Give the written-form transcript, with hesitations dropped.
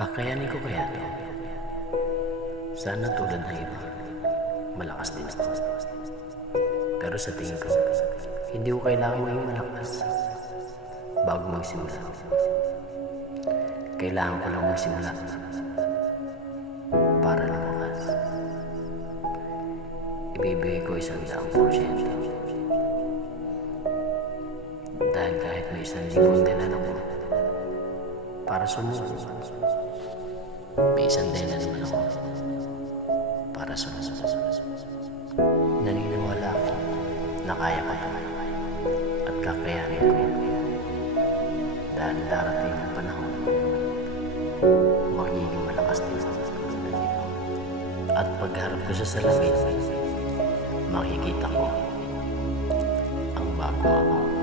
Kakayanin ko kaya to? Sana tulad ng iba, malakas din ako. Pero sa tingin ko, hindi ko kailangan maging malakas bago magsimula. Kailangan ko lang magsimula para lumakas. Ibibigay ko 100%. Dahil kahit may 1,000 din ako para sumuko, may 100 naman ako para sumuko. Naniniwala ako na kaya ko naman at kakayanin ko dahil darating ang panahon magiging malakas din ako. At pagharap ko sa salamin, makikita ko ang bago ako.